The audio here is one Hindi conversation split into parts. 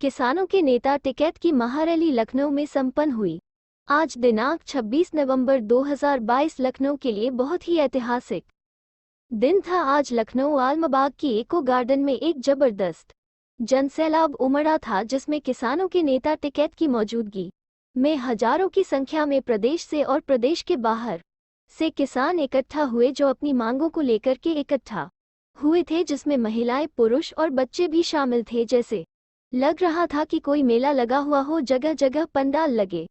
किसानों के नेता टिकैत की महारैली लखनऊ में संपन्न हुई। आज दिनांक 26 नवंबर 2022 लखनऊ के लिए बहुत ही ऐतिहासिक दिन था। आज लखनऊ आलमबाग की इको गार्डन में एक जबरदस्त जनसैलाब उमड़ा था, जिसमें किसानों के नेता टिकैत की मौजूदगी में हजारों की संख्या में प्रदेश से और प्रदेश के बाहर से किसान इकट्ठा हुए, जो अपनी मांगों को लेकर के इकट्ठा हुए थे, जिसमें महिलाएं, पुरुष और बच्चे भी शामिल थे। जैसे लग रहा था कि कोई मेला लगा हुआ हो। जगह जगह पंडाल लगे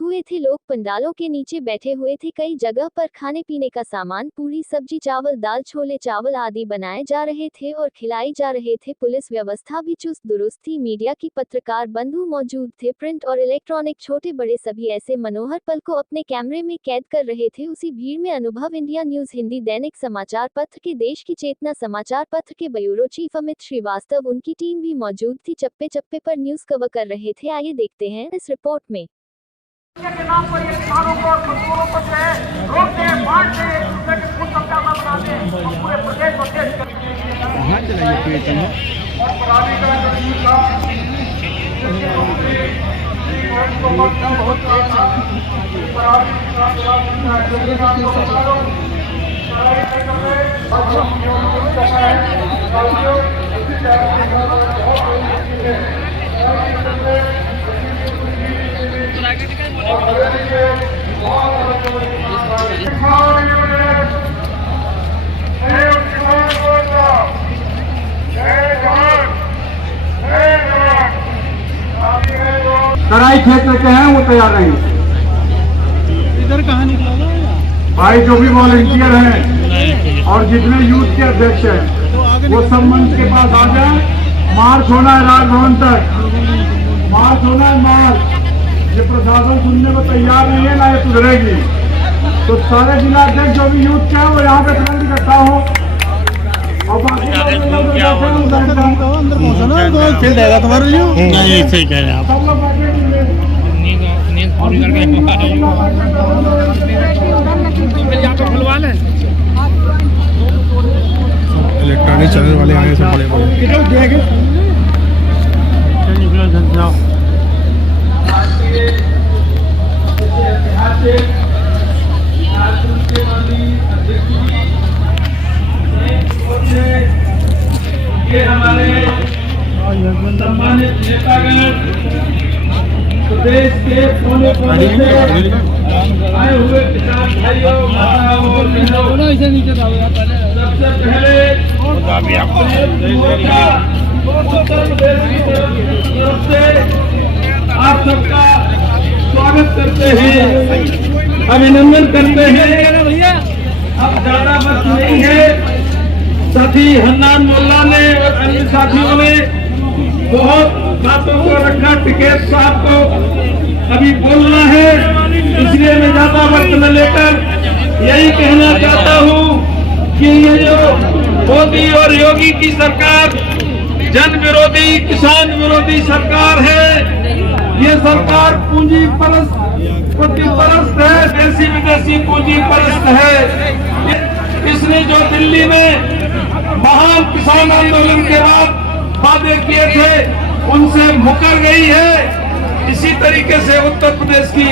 हुए थे, लोग पंडालों के नीचे बैठे हुए थे। कई जगह पर खाने पीने का सामान, पूरी, सब्जी, चावल, दाल, छोले चावल आदि बनाए जा रहे थे और खिलाई जा रहे थे। पुलिस व्यवस्था भी चुस्त दुरुस्त थी। मीडिया की पत्रकार बंधु मौजूद थे। प्रिंट और इलेक्ट्रॉनिक छोटे बड़े सभी ऐसे मनोहर पल को अपने कैमरे में कैद कर रहे थे। उसी भीड़ में अनुभव इंडिया न्यूज हिंदी, दैनिक समाचार पत्र के देश की चेतना समाचार पत्र के ब्यूरो चीफ अमित श्रीवास्तव, उनकी टीम भी मौजूद थी। चप्पे चप्पे पर न्यूज कवर कर रहे थे। आइए देखते हैं इस रिपोर्ट में। के नाम पर ये किसानों को और मजदूरों को जो है रोकते, बांटते, एक दूसरे के खून समझौता बनाते हैं और पूरे प्रदेश को देश और पराली का जो तराई क्षेत्र के हैं वो तैयार नहीं। इधर कहाँ निकला भाई जो भी वॉलंटियर हैं और जितने यूथ के अध्यक्ष हैं वो सब मंच के पास आ जाए। मार्च होना है राजभवन तक, मार्च होना है मार्च। ये प्रशासन सुनने को तैयार नहीं है, ना ये सुधरेगी। तो सारे जिला अध्यक्ष जो भी यूथ के हैं वो यहाँ पे तुरंत इकट्ठा हो और बाकी अंदर पहुँचा ना तो फील्ड है तुम्हारे लिए। नहीं सही कह रहे हैं आप। सब लोग इलेक्ट्रॉनिक चैनल वाले आए सब बड़े बड़े। ये हमारे सम्मानित नेतागण प्रदेश के कोने कोने से आए हुए किसान भाइयों, माताओं और बहनों, सबसे पहले उत्तर प्रदेश की तरफ से आप सबका स्वागत करते हैं, अभिनंदन करते हैं। अब ज्यादा वक्त नहीं है। साथी हन्नान मोल्ला ने और अन्य साथियों ने बहुत बातों को रखा। टिकैत साहब को अभी बोलना है, इसलिए मैं ज्यादा वक्त न लेकर यही कहना चाहता हूँ कि ये जो मोदी और योगी की सरकार जन विरोधी, किसान विरोधी सरकार है, ये सरकार पूंजी परस्त है, देशी विदेशी पूंजी परस्त है। इसने जो दिल्ली में महान किसान आंदोलन के बाद वादे किए थे उनसे मुकर गई है। इसी तरीके से उत्तर प्रदेश की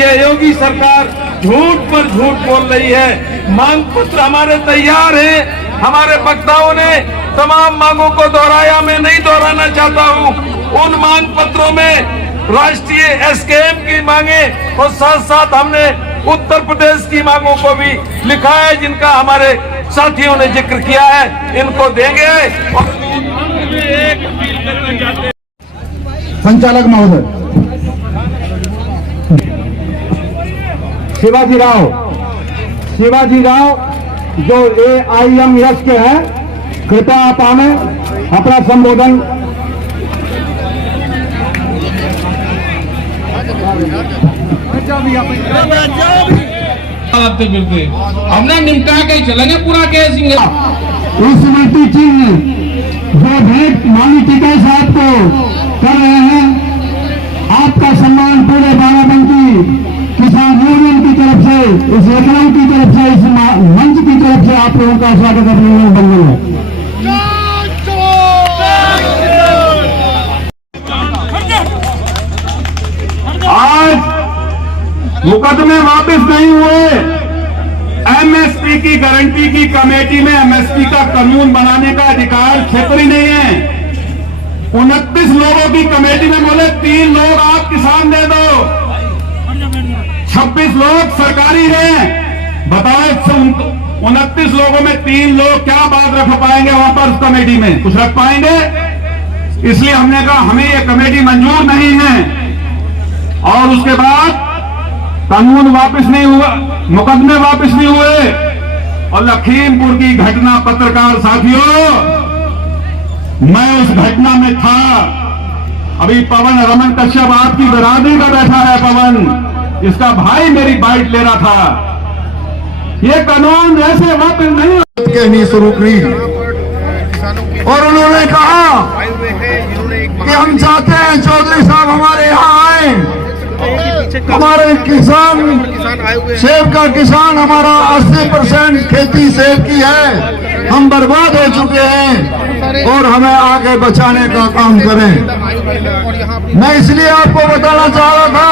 ये योगी सरकार झूठ पर झूठ बोल रही है। मांग पत्र हमारे तैयार हैं, हमारे वक्ताओं ने तमाम मांगों को दोहराया, मैं नहीं दोहराना चाहता हूं। उन मांग पत्रों में राष्ट्रीय एसकेएम की मांगे और साथ साथ हमने उत्तर प्रदेश की मांगों को भी लिखा है, जिनका हमारे साथियों ने जिक्र किया है, इनको देंगे। संचालक महोदय शिवाजी राव जो AIMS के हैं, कृपया आप आने अपना संबोधन। हमने निपटा के चलेंगे पूरा केस। इस स्मृति चिन्ह जो भेंट माननीय टिकैत साहब को कर रहे हैं, आपका सम्मान पूरे बाराबंकी किसान यूनियन की तरफ से, इस लखनऊ की तरफ से, इस मंच की तरफ से आप लोगों का स्वागत अभिनंदन बंधन है। मुकदमे वापस नहीं हुए। एमएसपी की गारंटी की कमेटी में एमएसपी का कानून बनाने का अधिकार क्षेत्र ही नहीं है। 29 लोगों की कमेटी में बोले 3 लोग आप किसान दे दो, 26 लोग सरकारी हैं। बताओ 29 लोगों में 3 लोग क्या बात रख पाएंगे वहां पर कमेटी में? कुछ रख पाएंगे? इसलिए हमने कहा हमें यह कमेटी मंजूर नहीं है। और उसके बाद कानून वापस नहीं हुआ, मुकदमे वापस नहीं हुए। और लखीमपुर की घटना, पत्रकार साथियों, मैं उस घटना में था। अभी पवन रमन कश्यप आपकी बिरादरी का बैठा है, पवन, इसका भाई मेरी बाइट ले रहा था। ये कानून ऐसे वापस नहीं कहनी शुरू की और उन्होंने कहा कि हम चाहते हैं चौधरी साहब हमारे यहाँ आए। हमारे किसान, सेब का किसान हमारा 80% खेती सेब की है। हम बर्बाद हो चुके हैं और हमें आगे बचाने का काम करें। मैं इसलिए आपको बताना चाह रहा था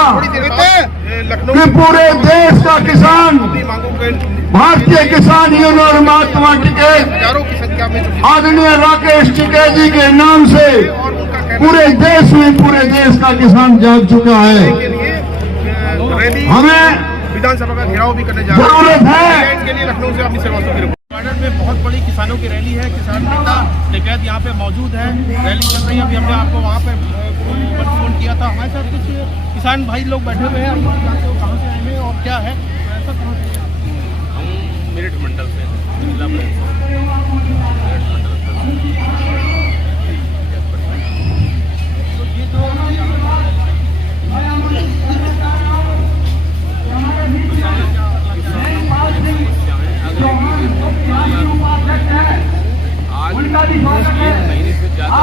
कि पूरे देश का किसान, भारतीय किसान यूनियन और महात्मा टिकैत आदरणीय राकेश टिकैत जी के नाम से पूरे देश में, पूरे देश का किसान जाग चुका है। हमें विधानसभा का घेराव भी करने जा रहे हैं। जरूरत है इसके लिए लखनऊ से अपनी सेवा शुरू गार्डन में बहुत बड़ी किसानों की रैली है। किसान नेता टिकैत यहाँ पे मौजूद है, रैली चल रही है। अभी हमने आपको वहाँ पे फोन किया था। हमारे साथ कुछ किसान भाई लोग बैठे हुए हैं। आप जानते हो कहाँ से आए हैं और क्या है ऐसा? कहाँ से? हम मेरठ मंडल से, जिला मेरठ महीने से ज्यादा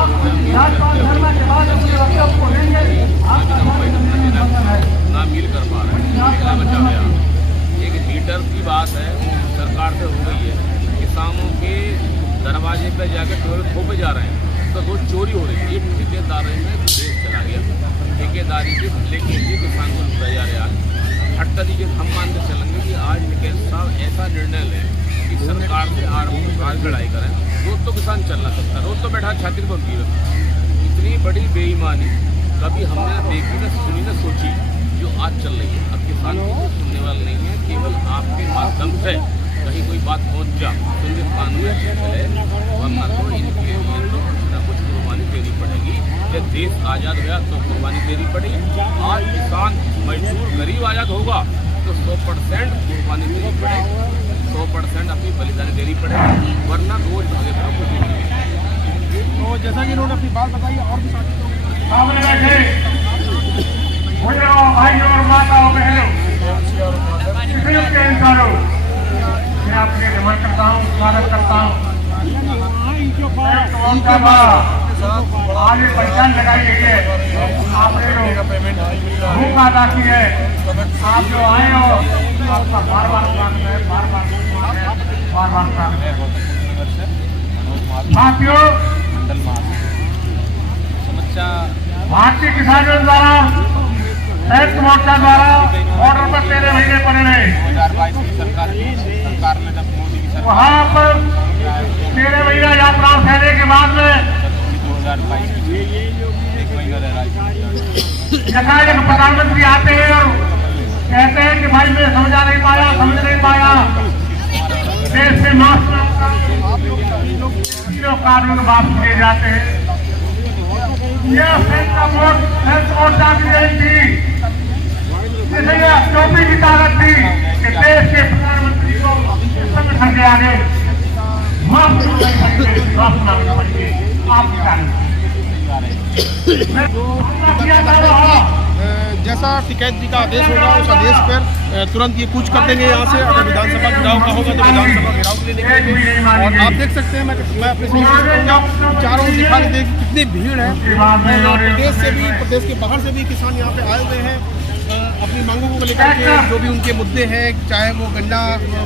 ना मिल कर पा रहे हैं। बचा गया एक मीटर की बात है, सरकार से हो गई है। किसानों के दरवाजे पे जाकर थोपे जा रहे हैं, तो रोज चोरी हो रही है। एक ठेकेदार में देश चला गया, ठेकेदारी से लेके ये किसान को लुटाया जा रहा है। हर तरीके हम मान के चलेंगे कि आज टिकैत साहब ऐसा निर्णय लें कि सरकार से आज लड़ाई करें। रोज तो किसान चल ना सकता, रोज तो बैठा छाती पर उनकी इतनी बड़ी बेईमानी कभी हमने देखी न सुनी न सोची जो आज चल रही है। अब किसान को सुनने वाले नहीं है, केवल आपके माध्यम से कहीं कोई बात पहुँच जा तो इनके कानून चले, वरना तो इनके लिए तो कुछ न कुछ कुर्बानी देनी पड़ेगी। जब देश आज़ाद हुआ तो कुर्बानी देनी पड़ेगी। आज किसान, मजदूर, गरीब आज़ाद होगा तो 100% कुर्बानी देनी पड़ेगी, 100% अपनी बलिदानी देनी पड़ेगी, वरना रोज भागे खड़ा कुछ नहीं। तो जैसा कि इन्होंने अपनी बात बताई और भी सामने बैठे भाइयों और माताओं, बहनों, के इंसानों, मैं आपके नमन करता हूँ, स्वागत करता हूँ। आगे पहचान लगाई गई है, आपने जो भूख अदा की है, आप जो आए हो आपका बार बार स्वागत है, बार बार स्वागत है। साथियों, भारतीय किसानों द्वारा, संयुक्त मोर्चा द्वारा ऑर्डर पर 13 महीने पड़े रहे। वहाँ पर 13 महीना यात्रा सहने के बाद में एकाएक प्रधानमंत्री आते हैं और कहते हैं कि भाई मैं समझ नहीं पाया, देश से मास्क कानून वापस किए जाते हैं। यह संयुक्त मोर्चा की नहीं थी, इसलिए टोपी की ताकत थी कि देश के प्रधानमंत्री को संगठन के आगे माफ मांगना पड़ेगी। आपकी जैसा टिकैत जी का आदेश होगा उस आदेश पर तुरंत ये कूच कर देंगे यहाँ से। अगर विधानसभा घेराव का होगा तो विधानसभा घेराव के लिए निकलेंगे। और आप देख सकते हैं, मैं अपने चारों ओर दिखा दें कितनी भीड़ है। प्रदेश से भी, प्रदेश के बाहर से भी किसान यहाँ पे आए हुए हैं अपनी मांगों को लेकर के। जो भी उनके मुद्दे हैं, चाहे वो गन्ना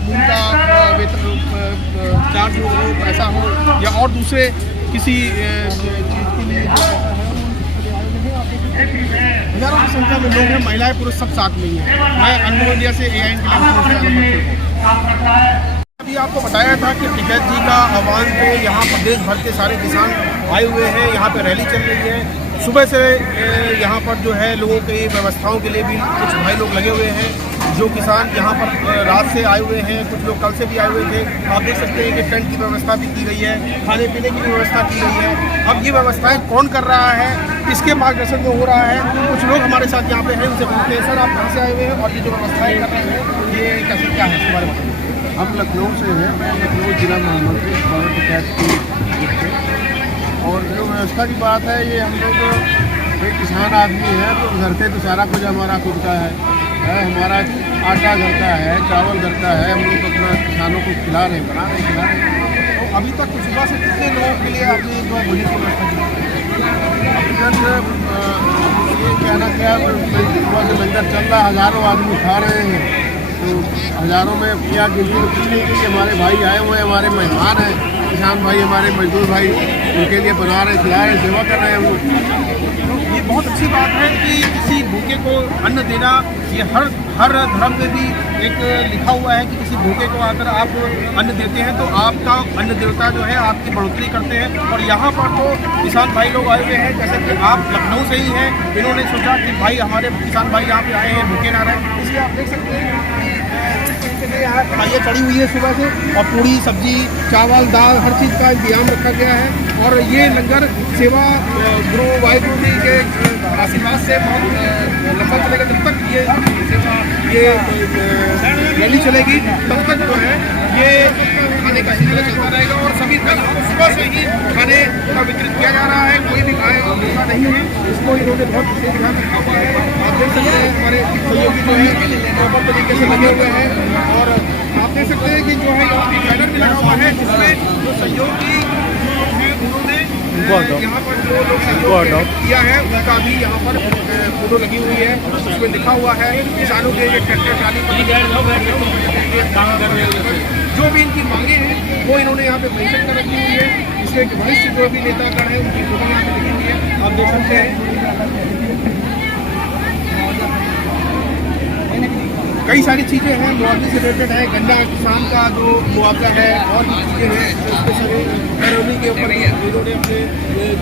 मूंग का चार्ज हो, पैसा हो, या और दूसरे किसी चीज़ के लिए हजारों की संख्या में लोग हैं, महिलाएं पुरुष सब साथ में ही हैं। मैं अनुभव इंडिया से AIN के अभी आपको बताया था कि टिकैत जी का आह्वान पे यहाँ प्रदेश भर के सारे किसान आए हुए हैं। यहाँ पे रैली चल रही है। सुबह से यहाँ पर जो है लोगों की व्यवस्थाओं के लिए भी कुछ भाई लोग लगे हुए हैं। जो किसान यहाँ पर रात से आए हुए हैं, कुछ लोग कल से भी आए हुए थे। आप देख सकते हैं कि टेंट की व्यवस्था भी की गई है, खाने पीने की भी व्यवस्था की गई है। अब ये व्यवस्थाएं कौन कर रहा है, किसके मार्गदर्शन में हो रहा है, कुछ लोग हमारे साथ यहाँ पे हैं, उनसे पूछते हैं। सर, आप कहाँ से आए हुए हैं और ये जो व्यवस्थाएं कर रहे हैं ये कैसे क्या है, इसके बारे में? हम लखनऊ से हैं। मैं लखनऊ जिला महामंत्री पावर टिकैत की। और जो व्यवस्था की बात है, ये हम लोग एक किसान आदमी है तो घर से तो सारा कुछ हमारा खुद का है। हमारा आटा घर का है, चावल घर का है। हम लोग अपना किसानों को खिला रहे हैं, बना रहे खिला रहे हैं। तो अभी तक सुबह से कितने लोगों के लिए आपने जो भोजन की व्यवस्था की? अभी तक ये कहना क्या, सुबह से लंगर चल रहा, हज़ारों आदमी खा रहे हैं। तो हज़ारों में क्या गिनती तो कुछ नहीं की। हमारे भाई आए हुए हैं, हमारे मेहमान हैं, किसान भाई, हमारे मजदूर भाई, उनके लिए बना रहे, खिला रहे, सेवा कर रहे हैं हम लोग। ये बहुत अच्छी बात है कि किसी भूखे को अन्न देना। ये हर धर्म में भी एक लिखा हुआ है कि किसी भूखे को अगर आप अन्न देते हैं तो आपका अन्न देवता जो है आपकी बढ़ोतरी करते हैं। और यहाँ पर तो किसान भाई लोग आए हुए हैं, जैसे कि आप लखनऊ से ही हैं। इन्होंने सोचा कि भाई हमारे किसान भाई यहाँ पे आए हैं, भूखे ना रहें, इसलिए आप देख सकते हैं यहाँ कढ़ाइयाँ चढ़ी हुई है सुबह से, और पूड़ी, सब्जी, चावल, दाल, हर चीज़ का इंतजाम रखा गया है। और ये लंगर सेवा गुरु वाहिगुरु जी के आशीर्वाद से बहुत लंबा चलेगा। जब तक ये सेवा, ये रैली चलेगी तब तक जो है ये खाने का सिलसिला चलता रहेगा। और सभी सुबह से ही खाने का वितरित किया जा रहा है। कोई भी खाए भूखा नहीं है, इसको इन्होंने बहुत विशेष ध्यान रखा हुआ है। आप देख सकते हैं हमारे सहयोगी जो है प्रॉपर तरीके से लगे हुए हैं। और आप देख सकते हैं कि जो है यहाँ पे बैनर भी लगा हुआ है, जिसमें जो सहयोगी हैं उन्होंने यहाँ पर जो लोग सहयोग किया है उनका भी यहाँ पर फोटो लगी हुई है। उसमें लिखा हुआ है किसानों के लिए ट्रैक्टर ट्राली, जो भी इनकी मांगे हैं वो इन्होंने यहाँ पे मेंशन कर रखी हुई है। इसके भविष्य जो भी नेतागण है उनकी फोटो यहाँ पे लगी हुई है, आप देख सकते हैं। कई सारी चीज़ें हैं मुआवजे से रिलेटेड है। गन्ना किसान का जो मुआवजा है और भी चीज़ें हैं, स्पेशली बैरोनी के ऊपर इन्होंने अपने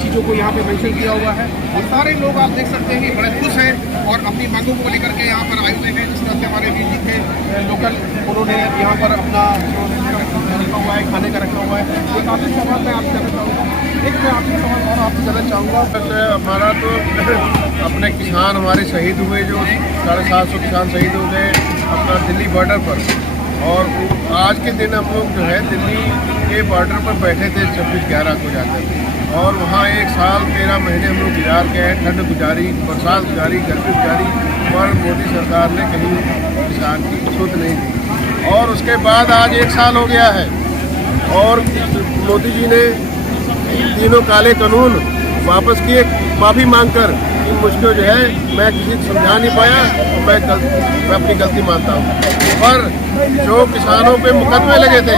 चीज़ों को यहाँ पे मेंशन किया हुआ है। और सारे लोग आप देख सकते हैं कि बड़े खुश हैं और अपनी मांगों को लेकर के यहाँ पर आए हुए हैं। जिस तरह से हमारे वीर जी थे लोकल, उन्होंने यहाँ पर अपना रखा हुआ है, खाने का रखा हुआ है। एक आखिरी सवाल मैं आपसे करना चाहूँगा, एक मैं आखिरी सवाल और आपसे करना चाहूँगा। हमारा तो अपने किसान हमारे शहीद हुए, जो 750 किसान शहीद हो गए अपना दिल्ली बॉर्डर पर। और आज के दिन हम लोग जो है दिल्ली के बॉर्डर पर बैठे थे 26/11 को जाकर। और वहाँ 1 साल 13 महीने हम लोग गुजार के हैं, ठंड गुजारी, बरसात गुजारी, गर्मी गुजारी, और मोदी सरकार ने कहीं किसान की सुध नहीं दी। और उसके बाद आज 1 साल हो गया है और मोदी जी ने तीनों काले कानून वापस किए, माफ़ी मांगकर। इन मुझको जो है मैं किसी को समझा नहीं पाया और मैं अपनी गलती मानता हूँ। पर जो किसानों पे मुकदमे लगे थे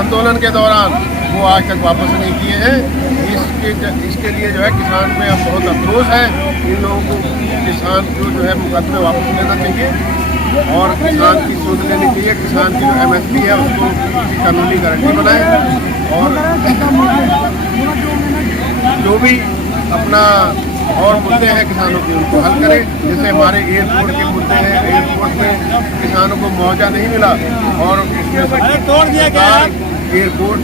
आंदोलन के दौरान, वो आज तक वापस नहीं किए हैं। इसके लिए जो है किसान में अब बहुत अफसोस है। इन लोगों को किसान को जो है मुकदमे वापस लेना चाहिए और किसान की सूद लेनी चाहिए। किसान की जो MSP है उसको कानूनी गारंटी बनाए और जो भी अपना और मुद्दे हैं किसानों के उनको हल करें। जैसे हमारे एयरपोर्ट के मुद्दे हैं, एयरपोर्ट में किसानों को मुआवजा नहीं मिला और तोड़ दिया गया। एयरपोर्ट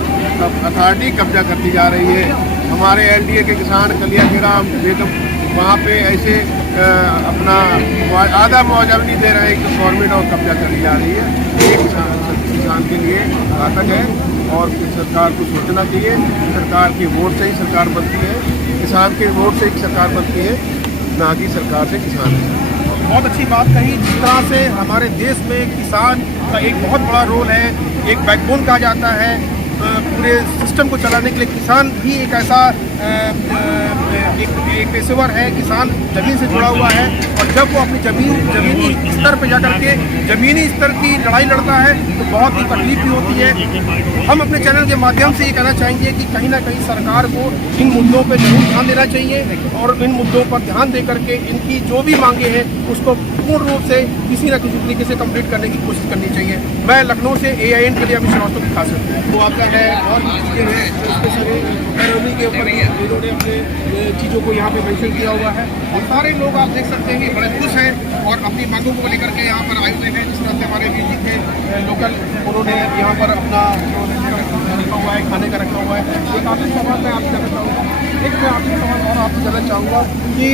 अथॉरिटी कब्जा करती जा रही है। हमारे LDA के किसान कलियाखेड़ा वहाँ पे ऐसे अपना आधा मुआवजा भी नहीं दे रहे हैं, तो गवर्नमेंट और कब्जा करी जा रही है। ये किसान के लिए घातक है और सरकार को सोचना चाहिए। सरकार की वोट से ही सरकार बनती है, किसान के वोट से ही सरकार बनती है, ना कि सरकार से किसान है। बहुत अच्छी बात कही। जिस तरह से हमारे देश में किसान का एक बहुत बड़ा रोल है, एक बैकबोन कहा जाता है पूरे सिस्टम को चलाने के लिए। किसान ही एक ऐसा एक पेशेवर है, किसान जमीन से जुड़ा हुआ है, और जब वो अपनी जमीनी स्तर पर जाकर के जमीनी स्तर की लड़ाई लड़ता है तो बहुत ही तकलीफ भी होती है। हम अपने चैनल के माध्यम से ये कहना चाहेंगे कि कहीं ना कहीं सरकार को इन मुद्दों पर जरूर ध्यान देना चाहिए, और इन मुद्दों पर ध्यान दे करके इनकी जो भी मांगे हैं उसको पूर्ण रूप से किसी न किसी तरीके से कंप्लीट करने की कोशिश करनी चाहिए। मैं लखनऊ से AIN के लिए अभी श्रीवास्तव की खास वो आपका है, और भी चीज़ें हैं स्पेशली पैरोनी के ऊपर इन्होंने अपने चीज़ों को यहाँ पे मेंशन किया हुआ है, और सारे लोग आप देख सकते हैं कि बड़े खुश हैं और अपनी मांगों को लेकर के यहाँ पर आए हुए हैं। जिस तरह से हमारे म्यूजिक के लोकल उन्होंने यहाँ पर अपना रखा हुआ है, खाने का रखा हुआ है। एक आखिरी सवाल मैं आपसे करना चाहूँगा, मैं आखिरी सवाल और आपसे करना चाहूँगा कि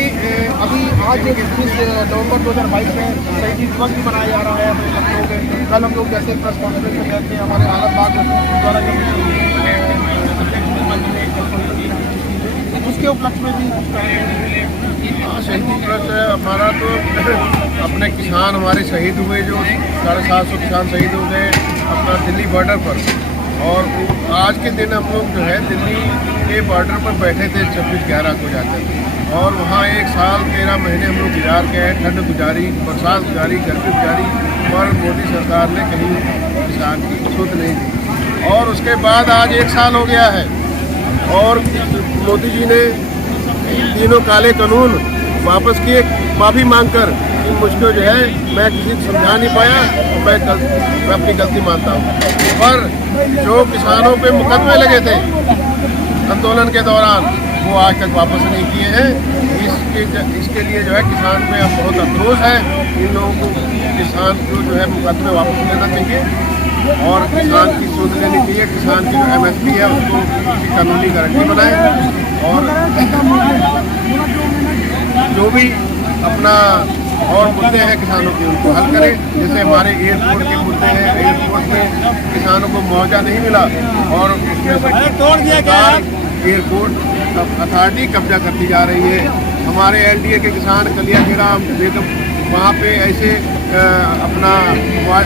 अभी आज 21 नवंबर 2022 में शहीद दिवस भी मनाया जा रहा है अपने लखनऊ में। कल हम लोग जैसे प्रेस कॉन्फ्रेंस में गए थे, हमारे आलमबाग द्वारा उसके उपलक्ष्य में भी शहीद दिवस हमारा तो अपने किसान हमारे शहीद हुए, जो 750 किसान शहीद हो गए अपना दिल्ली बॉर्डर पर। और आज के दिन हम लोग जो है दिल्ली के बॉर्डर पर बैठे थे 26/11 को जाकर, और वहाँ 1 साल 13 महीने हम लोग गुजार के आए, ठंड गुजारी, बरसात गुजारी, गर्मी गुजारी, और मोदी सरकार ने कहीं किसान की सुध नहीं दी। और उसके बाद आज 1 साल हो गया है, और मोदी जी ने तीनों काले कानून वापस किए, माफ़ी मांगकर। इन मुझको जो है मैं किसी को समझा नहीं पाया, मैं अपनी गलती मानता हूँ। पर जो किसानों पे मुकदमे लगे थे आंदोलन के दौरान, वो आज तक वापस नहीं किए हैं। इसके लिए जो है किसान में अब बहुत अफसोस है। इन लोगों को किसान को जो है मुकदमे वापस लेना चाहिए, और किसान की सुध लेनी चाहिए। किसान की जो MSP है उसको कानूनी गारंटी बनाए, और जो भी अपना और मुद्दे हैं किसानों के उनको हल करें। जैसे हमारे एयरपोर्ट के मुद्दे हैं, एयरपोर्ट में किसानों को मुआवजा नहीं मिला, और उसमें तोड़ दिया गया। एयरपोर्ट अथॉरिटी कब्जा करती जा रही है। हमारे LDA के किसान कलियाखेड़ा बेगम वहाँ पे ऐसे अपना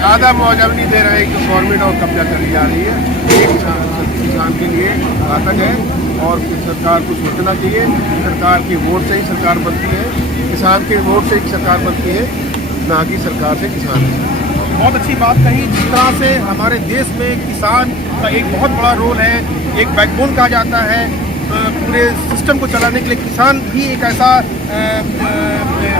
आधा मुआवजा भी नहीं दे रहे हैं कि गवर्नमेंट और कब्जा करी जा रही है। ये किसान के लिए घातक है, और सरकार को सोचना चाहिए। सरकार की वोट से ही सरकार बनती है, किसान के वोट से ही सरकार बनती है, ना कि सरकार से किसान। बहुत अच्छी बात कही। जिस तरह से हमारे देश में किसान का एक बहुत बड़ा रोल है, एक बैकबोन कहा जाता है पूरे सिस्टम को चलाने के लिए। किसान भी एक ऐसा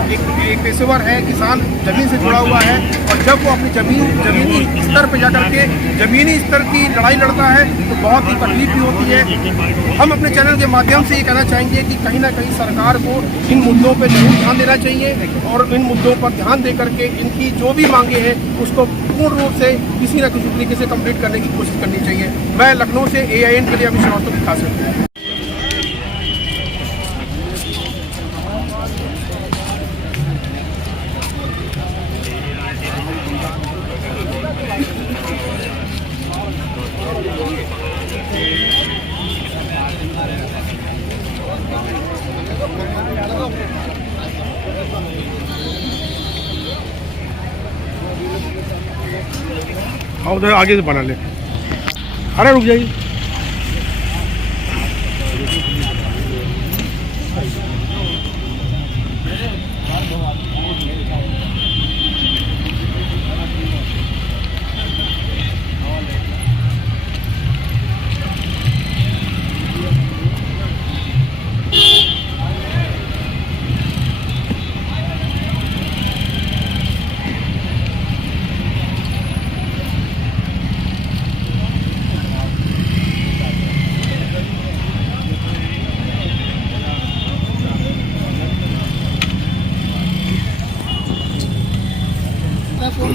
एक पेशेवर है, किसान जमीन से जुड़ा हुआ है, और जब वो अपनी जमीनी स्तर पर जाकर के जमीनी स्तर की लड़ाई लड़ता है तो बहुत ही तकलीफ भी होती है। हम अपने चैनल के माध्यम से ये कहना चाहेंगे कि कहीं ना कहीं सरकार को इन मुद्दों पर जरूर ध्यान देना चाहिए, और इन मुद्दों पर ध्यान दे करके इनकी जो भी मांगे हैं उसको पूर्ण रूप से किसी न किसी तरीके से कंप्लीट करने की कोशिश करनी चाहिए। मैं लखनऊ से AIN के लिए अभी श्रीवास्तव की खास उधर आगे से बना ले। अरे रुक जाइए। फोन